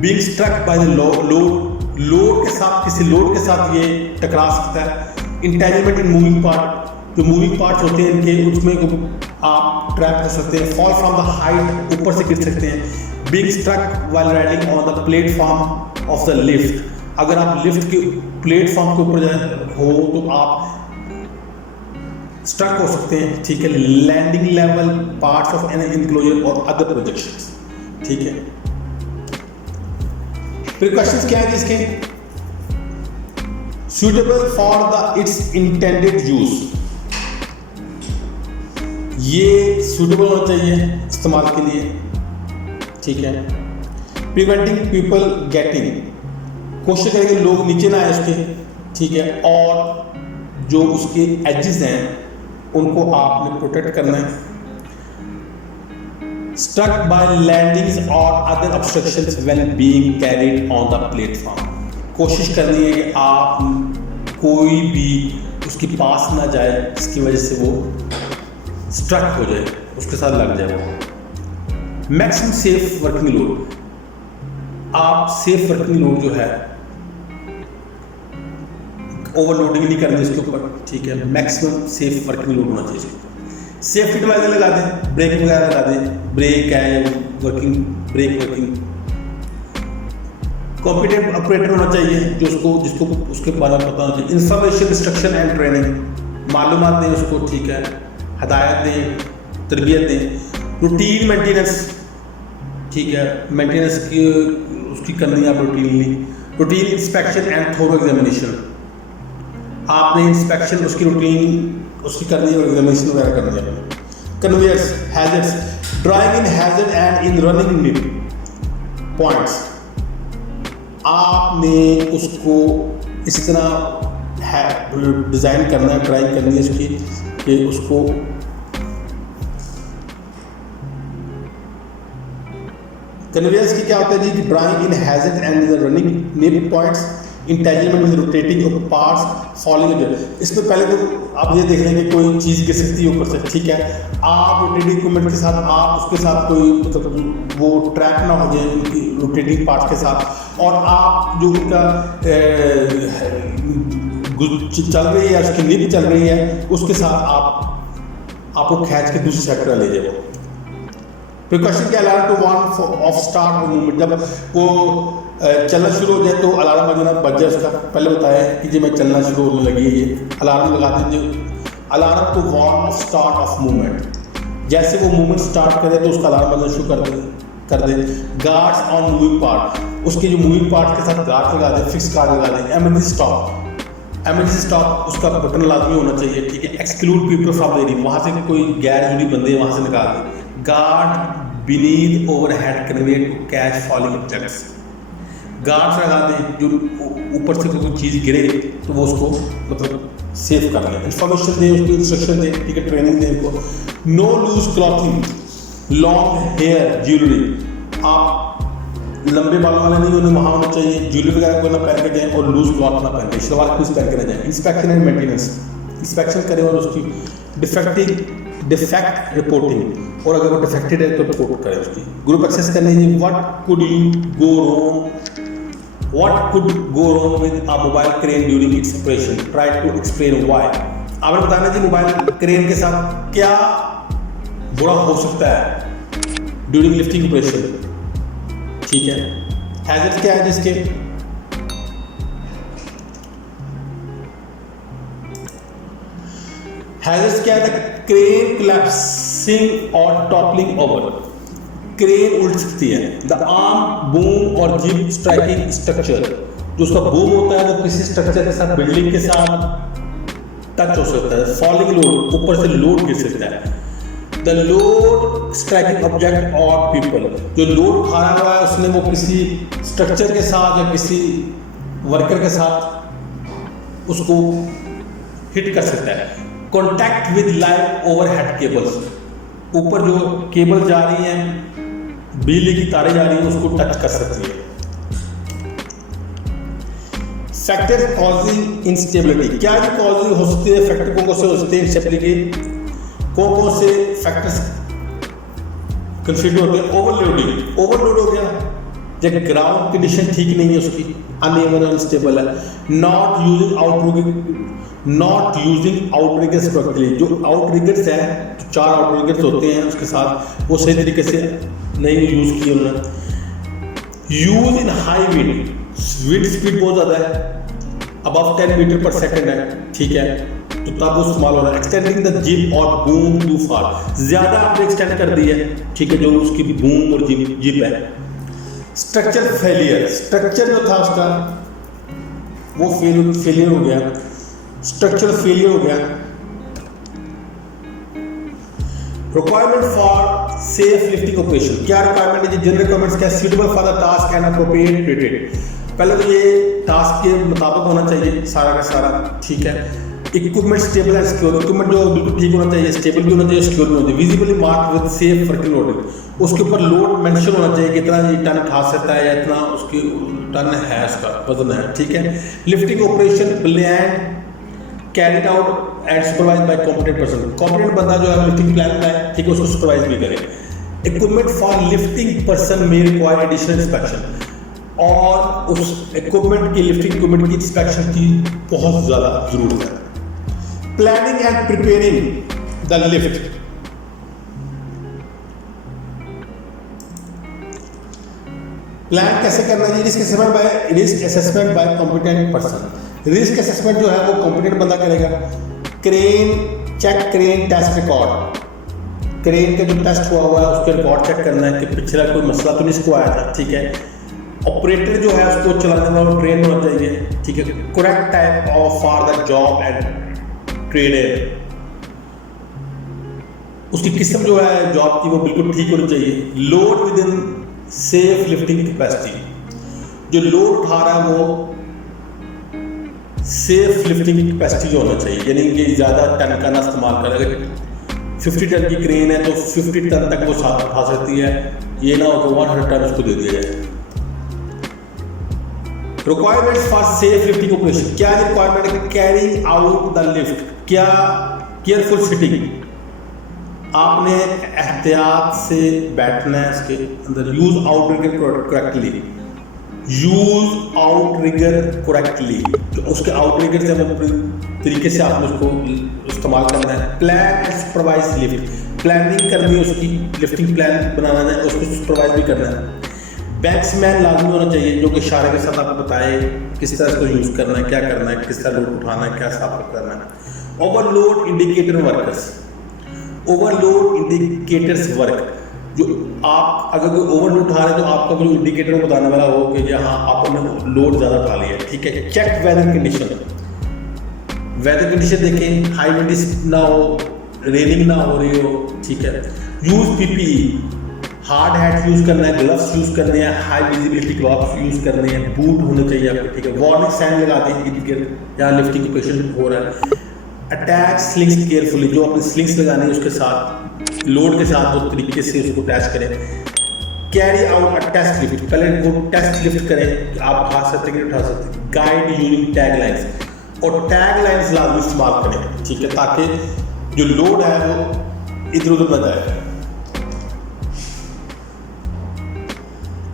being struck by the load के साथ, किसी लोड के साथ ये टकरा सकता है। इंटेंजमेंट इन मूविंग पार्ट, जो मूविंग पार्ट्स होते हैं इनके, उसमें आप ट्रैप कर सकते हैं। फॉल फ्रॉम द हाइट, ऊपर से गिर सकते हैं। Being struck while riding on the platform of the lift, अगर आप लिफ्ट के प्लेटफॉर्म के ऊपर हो तो आप स्ट्रक हो सकते हैं, ठीक है। Landing level parts of an enclosure और अदर प्रोजेक्शंस, ठीक है। प्रिकॉशंस क्या है इसके, suitable for the its intended use, ये सूटेबल होना चाहिए इस्तेमाल के लिए, ठीक है। प्रिवेंटिंग पीपल गेटिंग, कोशिश करेंगे लोग नीचे ना आए उसके, ठीक है। और जो उसके एजेस हैं उनको आपने प्रोटेक्ट करना है। स्ट्रक बाय लैंडिंग्स और other obstructions when being carried on the platform, कोशिश करनी है कि आप कोई भी उसके पास ना जाए जिसकी वजह से वो स्ट्रक हो जाए, उसके साथ लग जाए वो। मैक्सिमम सेफ वर्किंग लोड, आप सेफ वर्किंग लोड जो है ओवरलोडिंग नहीं करनी इसके ऊपर, ठीक है। मैक्सिमम सेफ वर्किंग लोड होना चाहिए। सेफ्टी डिवाइस लगा दें, ब्रेक वगैरह लगा दें, ब्रेक है working, brake working. Competent operator होना चाहिए जिसको उसके बारे में पता होना चाहिए। इंफॉर्मेशन, इंस्ट्रक्शन एंड ट्रेनिंग, मालूमात दें उसको, ठीक है। हदायत दें, तरबियत दें। रूटीन मेंटेनेंस, ठीक है, मेंटेनेंस की उसकी करनी है आप routinely. Routine inspection and thorough examination, आपने इंस्पेक्शन उसकी रूटीन उसकी करनी है और एग्जामिनेशन वगैरह करनी है। Conveyors, hazards, driving in hazard and in running nip points, आपने उसको इस तरह है डिज़ाइन करना है, ड्राइंग करनी है उसकी कि उसको कन्वेयर्स की क्या होता है जी, drawing in hazard and in running nip points, entanglement with rotating of parts falling. इसमें पहले तो आप ये देख लेंगे कोई चीज़ गिर सकती है ऊपर से, ठीक है। आप रोटेटिंग इक्विपमेंट के साथ, आप उसके साथ कोई मतलब वो ट्रैक ना हो जाए उनकी रोटेटिंग पार्ट्स के साथ, और आप जो उनका चल रही है, उसकी निप चल रही है, उसके साथ आपको खींच के दूसरी साइड पर ले जाए। प्रिकॉशन के alarm to warn of start movement, जब वो चलना शुरू हो जाए तो अलार्म बजना बज जाए उसका। पहले बताया कि जी मैं चलना शुरू होने लगी है, ये अलार्म लगा दीजिए। Alarm to warn of start of movement, जैसे वो मूवमेंट स्टार्ट करे तो उसका अलार्म बजना शुरू कर दे। गार्ड्स ऑन मूविंग पार्ट, उसके जो मूविंग पार्ट के साथ गार्ड लगा दें, फिक्स गार्ड लगा दें। एमरजेंसी स्टॉप, एमरजेंसी स्टॉप उसका बटन लाजमी होना चाहिए, ठीक है। Exclude people from the area, वहाँ से कोई गैर जरूरी बंदे वहाँ से निकाल दें। Guard beneath overhead conveyor to catch falling objects, guards लगा दें जो ऊपर से कोई चीज़ गिरे तो वो उसको मतलब सेव कर लें। इंफॉर्मेशन दें उसको, इंस्ट्रक्शन दें, ठीक है, ट्रेनिंग दें उनको। No loose clothing, long hair jewellery, आप लंबे बालों वाले नहीं होने, वहाँ होना चाहिए। ज्वेलरी वगैरह को ना पहन के जाएँ और लूज क्लॉथ ना पहन के, शलवार कुछ पहन के ना जाएँ। इंस्पेक्शन एंड मेंटेनेंस, इंस्पेक्शन करें और उसकी डिफेक्ट रिपोर्टिंग, और अगर वो डिफेक्टेड है तो रिपोर्ट करें उसकी। ग्रुप एक्सेस करने, what could you go wrong what could go wrong with a mobile crane during its operation, try to explain why. आपने बताना जी मोबाइल क्रेन के साथ क्या बुरा हो सकता है ड्यूरिंग लिफ्टिंग ऑपरेशन, ठीक है। हैजर्ड क्या है जिसके, हैजर्ड क्या है, क्रेन कोलैप्सिंग और टॉपलिंग ओवर, क्रेन उल्ट सकती है। द आर्म बूम और जिप स्ट्राइकिंग स्ट्रक्चर, जो उसका बूम होता है वो किसी स्ट्रक्चर के साथ, बिल्डिंग के साथ टच हो सकता है। फॉलिंग लोड, ऊपर से लोड गिर सकता है। द लोड स्ट्राइकिंग ऑब्जेक्ट और पीपल, जो लोड उठाया हुआ है उसने वो किसी स्ट्रक्चर के साथ या किसी वर्कर के साथ उसको हिट कर सकता है। Contact with live overhead cables, ऊपर जो केबल जा रही है, बिजली की तारें जा रही है, उसको टच कर सकती है। फैक्टर कॉजिंग इंस्टेबिलिटी, क्या ये कॉजिंग हो सकती है, फैक्टर कौन कौन से हो सकते हैं इंस्टेबिलिटी, कौन कौन से फैक्टर्स कंसीडर होते हैं। ओवरलोडिंग, ओवरलोड हो गया जब ग्राउंड कंडीशन ठीक नहीं है, उसकी अनइवन अनस्टेबल है। नॉट यूजिंग आउटरिगर्स करेक्टली, जो आउटरिगर्स है, जो 4 आउटरिगर्स होते हैं उसके साथ वो सही तरीके से नहीं यूज किए उन्होंने। Use in high wind, wind speed बहुत ज़्यादा है, अबव 10 मीटर पर सेकेंड है, ठीक है, तो तब वो इस्तेमाल हो रहा है। एक्सटेंडिंग द जिप और बूम टू फार, ज़्यादा आपने एक्सटेंड कर दी है, ठीक है, जो उसकी बूम और जिप है। स्ट्रक्चर फेलियर, स्ट्रक्चर जो था उसका वो फेलियर हो गया, स्ट्रक्चर फेलियर हो गया। Requirement for safe lifting operation, क्या रिक्वायरमेंट है, जनरल रिक्वायरमेंट्स क्या, suitable for the task and appropriate rated. पहले तो ये टास्क के मुताबिक होना चाहिए सारा का सारा, ठीक है। Equipment stable and secure, equipment जो बिल्कुल ठीक होना चाहिए, स्टेबल भी होना चाहिए, सिक्योर भी होना चाहिए। Visibly mark with safe working loading, उसके ऊपर लोड मेंशन होना चाहिए, कितना ये टन उठा सकता है या इतना उसकी टन है, उसका वजन है, ठीक है। Lifting operation plan carried out and supervise by competent person, competent बंदा जो है लिफ्टिंग प्लान बनाए, ठीक है, उसको सुपरवाइज भी करे। Equipment for lifting person may require additional inspection, और उस इक्विपमेंट की, लिफ्टिंग इक्विपमेंट की इंस्पेक्शन की बहुत ज़्यादा जरूरत है। Planning and preparing the lift, plan कैसे करना है, risk assessment by competent person. Risk assessment जो है वो कॉम्पिटेंट बंदा करेगा। Crane check, crane test record, crane का जो टेस्ट हुआ है उसके रिकॉर्ड चेक करना है कि पिछला कोई मसला तो नहीं इसको आया था, ठीक है। ऑपरेटर जो है उसको चलाने वाला ट्रेन होना चाहिए, ठीक है। Correct type of for the job and trader, उसकी किस्म जो है जॉब की वो बिल्कुल ठीक होनी चाहिए। Load with in safe lifting capacity, जो लोड उठा रहा है वो सेफ लिफ्टिंग कैपेसिटी जो होना चाहिए, यानी कि ज़्यादा टन का ना इस्तेमाल करें। अगर 50 टन की क्रेन है तो 50 टन तक वो साथ उठा सकती है, ये ना हो तो 100 टन उसको दे दिया जाए। Requirements for safe lifting operation, क्या रिक्वायरमेंट है, कैरिंग आउट द लिफ्ट, क्या केयरफुल सिटिंग, आपने एहतियात से बैठना है इसके अंदर। Use outrigger correctly, use outrigger correctly, जो उसके आउटरिगर से वो तरीके से आपने उसको इस्तेमाल करना है। Plan and supervise lift, planning करनी है उसकी, लिफ्टिंग प्लान बनाना है, उसको सुपरवाइज भी करना है। बैट्समैन लाजमी होना चाहिए जो कि इशारे के साथ आपको बताए किस तरह इसको यूज़ करना है, क्या करना है, किस तरह लोड उठाना है, क्या साफ करना है। Overload indicator workers, overload indicators work, जो आप अगर कोई ओवरलोड उठा रहे हैं तो आपका जो इंडिकेटर बताने वाला हो कि यहाँ आपने लोड ज़्यादा उठा लिया, ठीक है। Check weather condition, weather condition देखें, हाई विंड ना हो, रेनिंग ना हो रही हो, ठीक है। Use PPE, hard hat use करना है, ग्लव्स यूज़ करने हैं, हाई विजिबिलिटी ग्लव्स यूज़ करने हैं, बूट होने चाहिए आपको, ठीक है। वार्निंग साइन लगा दें इंडिकेटर यहाँ लिफ्टिंग ऑपरेशन हो रहा है। अटैच स्लिंग्स केयरफुली, जो अपने स्लिंग्स लगाने हैं उसके साथ लोड के साथ जो तरीके से उसको अटैच करें। Carry out a test lift, पहले वो टेस्ट लिफ्ट करें कि आप उठा सकते हैं कि उठा सकते हैं। गाइड यूजिंग टैग लाइन्स, और टैग लाइन्स लाजमी इस्तेमाल करें, ठीक है, ताकि जो लोड है वो इधर उधर न जाए।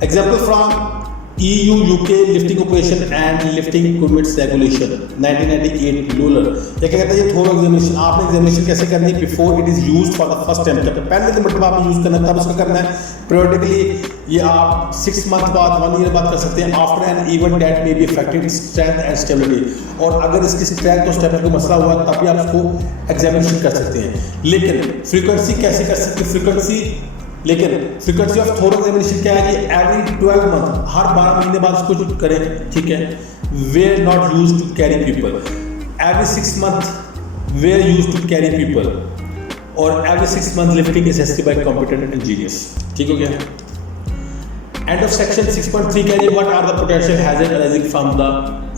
Example from EU UK lifting operation and lifting equipments regulation 1998 लोलर। ये क्या कहता है, ये थोड़ा एग्जामिनेशन, आपने एग्जामिनेशन कैसे करनी है, before it is used for the first time, जब पहले दिन मतलब आपने यूज करना है तब उसका करना है पीरियडिकली। ये आप 6 मंथ बाद 1 ईयर बाद कर सकते हैं, after an event that may be affected strength and stability. और अगर इसकी स्ट्रेंथ और स्टेबिलिटी को मसला हुआ तब भी आप उसको एग्जामिनेशन कर सकते हैं। लेकिन फ्रीक्वेंसी कैसे कर सकते हैं, फ्रीक्वेंसी ऑफ थोरल एग्जामिनेशन क्या है कि एवरी 12 मंथ, हर 12 महीने बाद उसको करें, ठीक है। Were not use to carry people, every 6 month were use to carry people, और every 6 month lifting is assisted by competent engineers. ठीक हो गया। एंड ऑफ सेक्शन 6.3 कह रही है what are the potential hazard arising from the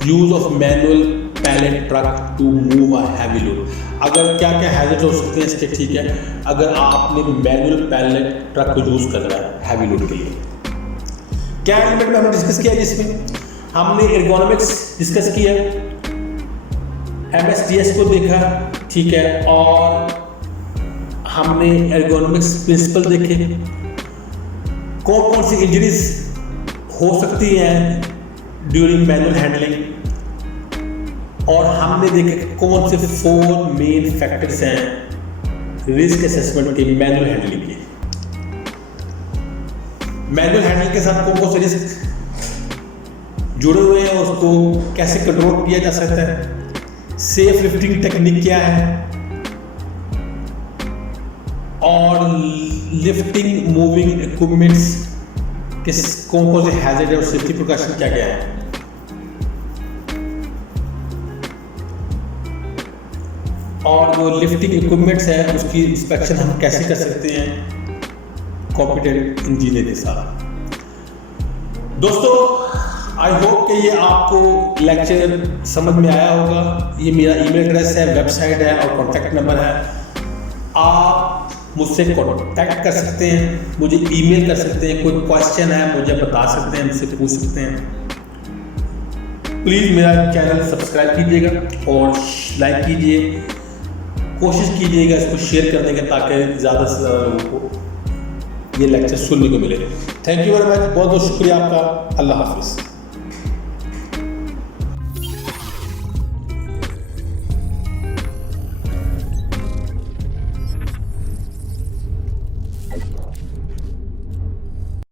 use of manual pallet truck to move a heavy load. अगर क्या क्या हैजर्ड हो सकते हैं इसके, ठीक है, अगर आपने मैनुअल पैलेट ट्रक को यूज कर रहा है हैवी लोड के लिए। क्या एलिमेंट में हमने डिस्कस किया, जिसमें हमने एर्गोनॉमिक्स डिस्कस किया, MSDS को देखा, ठीक है, और हमने एर्गोनॉमिक्स प्रिंसिपल देखे, कौन कौन सी इंजरीज हो सकती हैं ड्यूरिंग मैनुअल हैंडलिंग, और हमने देखे कौन से 4 मेन फैक्टर्स हैं रिस्क असेसमेंट के मैनुअल हैंडलिंग के। मैनुअल हैंडलिंग के साथ कौन कौन से रिस्क जुड़े हुए हैं, उसको कैसे कंट्रोल किया जा सकता है, सेफ लिफ्टिंग टेक्निक क्या है, और लिफ्टिंग मूविंग इक्विपमेंट्स के कौन कौन से हैजर्ड है और सेफ्टी प्रिकॉशन क्या क्या है। और वो लिफ्टिंग इक्विपमेंट्स है उसकी इंस्पेक्शन हम कैसे कर सकते हैं कॉम्पिटेंट इंजीनियर के साथ। दोस्तों आई होप कि ये आपको लेक्चर समझ में आया होगा। ये मेरा ईमेल एड्रेस है, वेबसाइट है और कॉन्टैक्ट नंबर है। आप मुझसे कॉन्टैक्ट कर सकते हैं, मुझे ईमेल कर सकते हैं, कोई क्वेश्चन है मुझे बता सकते हैं, मुझसे पूछ सकते हैं। प्लीज़ मेरा चैनल सब्सक्राइब कीजिएगा और लाइक कीजिए, कोशिश कीजिएगा इसको शेयर करने का ताकि ज़्यादा से ज़्यादा लोगों को ये लेक्चर सुनने को मिले। थैंक यू वेरी मच, बहुत बहुत शुक्रिया आपका। अल्लाह हाफिज़।